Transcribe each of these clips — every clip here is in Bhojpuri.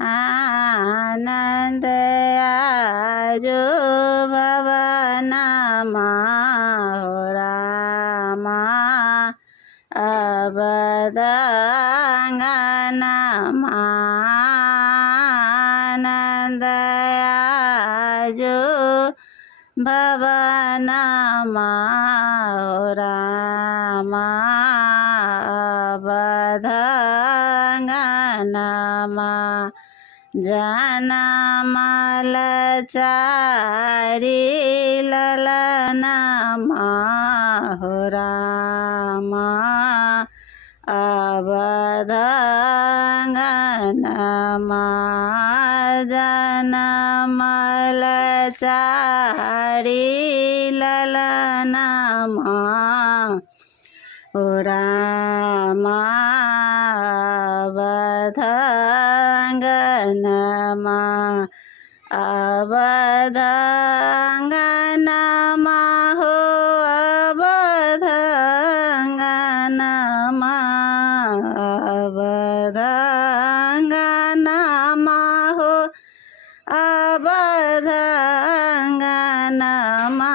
आनंद आजो भवनमा हो रामा अवधांगनमा आनंद आजो भवनमा हो रामा अवधांगनमा जनमल चारि ललनमा हो रामा अवधांगनमा जनमल चारि ललनमा हो रामा अवधांगनमा अवधांगनमा हो अवधांगनमा अवधांगनमा हो अवधांगनमा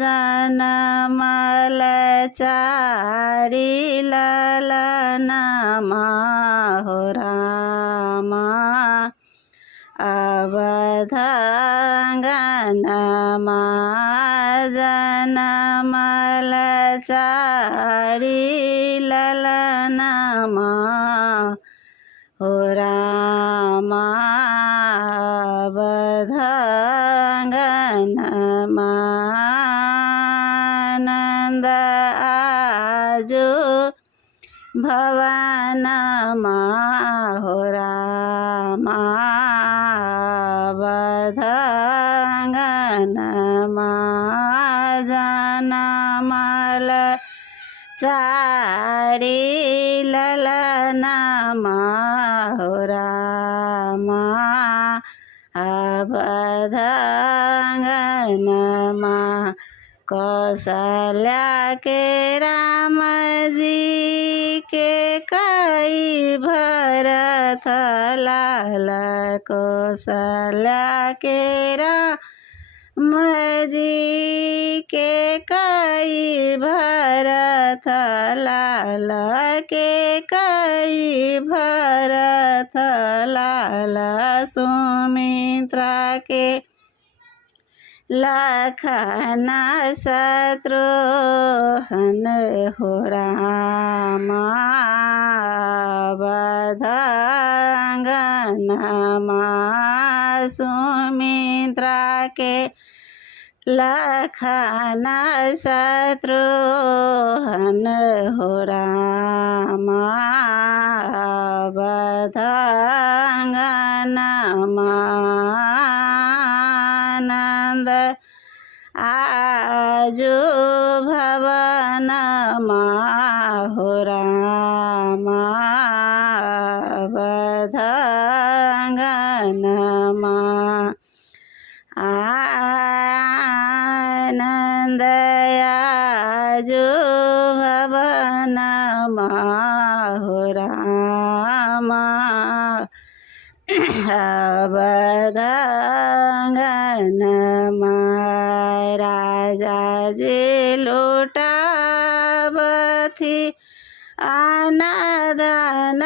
जनमल चारि ललनमा हो रामा अवधांगनमा जनमल चारि ललनमा हो रामा अवधांगनमा आनंद आजो भवनमा हो रामा अवधांगनमा जनमल चारि ललनमा हो रामा अवधांगनमा कौशल्या के राम जी के कई भरत लाल कौशल्या के राम जी के कई भरत लाल के कई भरत लाल सुमित्रा के लखन शत्रुघ्न हो रामा अवधांगनमा सुमित्रा के लखन शत्रुघ्न हो रामा अवधांगनमा आनंद आजो भवनमा हो रामा अवधांगनमा आनंद आजो भवनमा हो रामा अवधांगनमा राजा जे लुटावथि अनधन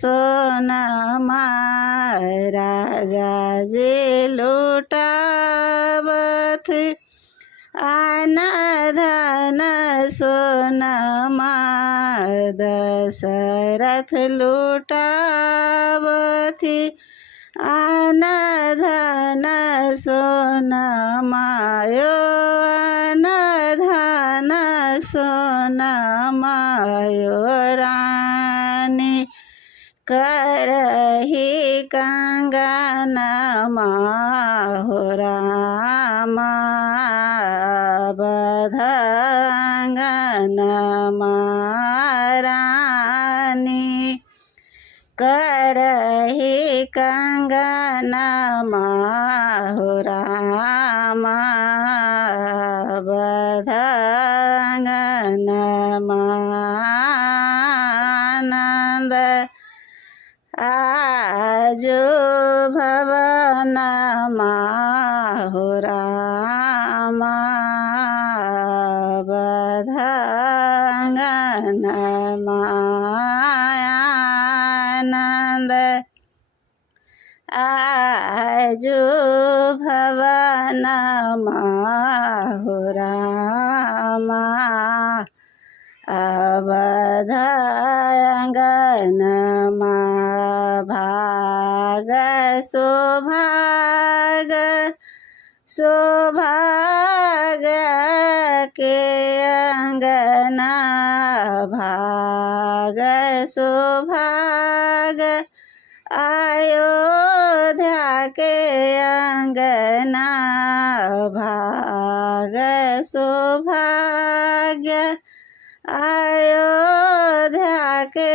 सोनमा राजा जे लुटावथि अनधन सोनमा दशरथ लुटावथि अनधन सोनमा यो अनधन सोनमा यो रानी करही कंगनमा हो रामा अवधांगनमा रानी करही कंगनमा हो रामा अवधांगनमा आनंद आजो भवनमा हो रामा बधाङ्गनमा आनन्द आजो भवनमा हो रामा अवधाङ्गनमा भाग सौभाग्य के अङ्गना भाग सौभाग्य अयोध्या के अङ्गना भाग सौभाग्य अयोध्या के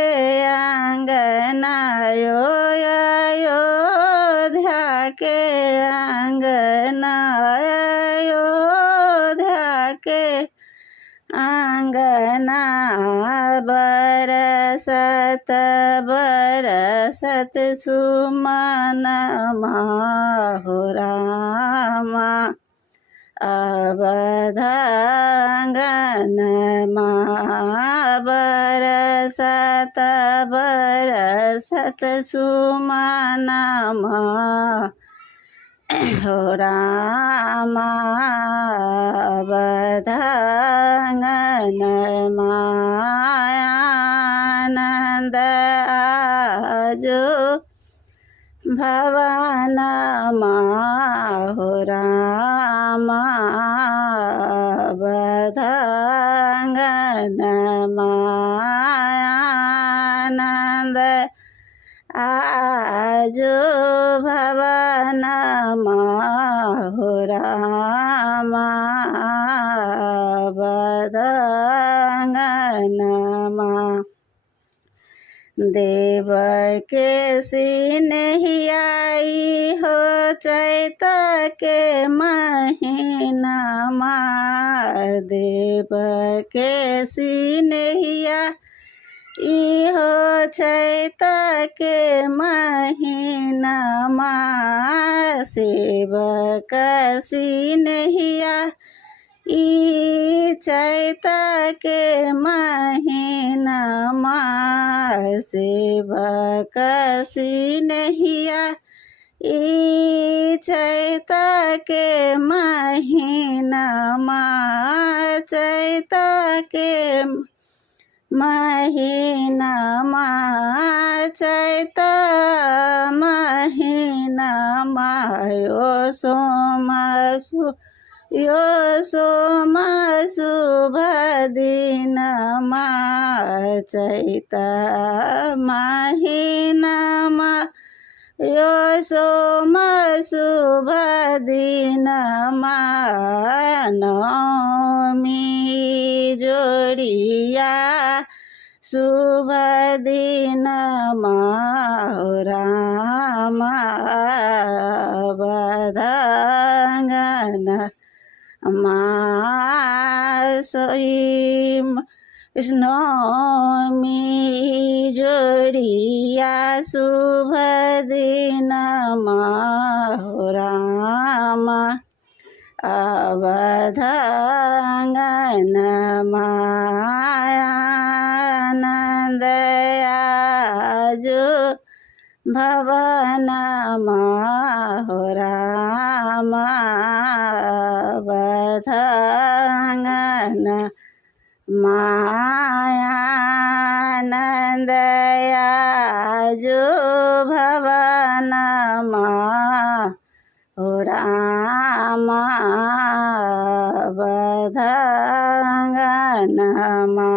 अङ्गना अयोध्या के अङ्गना अयोध्या के अङ्गना बरसत बरसत सुमनमा हो रामा अवधाङ्गनमा बरसत बरसत सुमनमा हो रामा अवधाङ्गनमा आनन्द आजो भवनमा हो रामा अवधाङ्गनमा आनन्द आजो भवनमा हो रामा अवधाङ्गनमा देव के सिन्हियाई हो चैत के महीनामा देव के सिन्हिया इहो चैत के महीनामा सेवक सिन्हिया ई चैत के महीनामा सेवक सिन्हिया ई चैत के महीनामा चैत के महीनामा चैत महीनामा यो सोम शुभ दिनमा चैत महीनामा यो सोम शुभ दिनमा नवमी जोडिया शुभ दिनमा हो रामा अवधाङ्गनमा नवमी जोडिया शुभ दिनमा हो रामा अवधाङ्गनमा आनन्द आजो भवनमा हो रामा अवधाङ्गनमा आनन्द आजो भवनमा हो रामा अवधाङ्गनमा।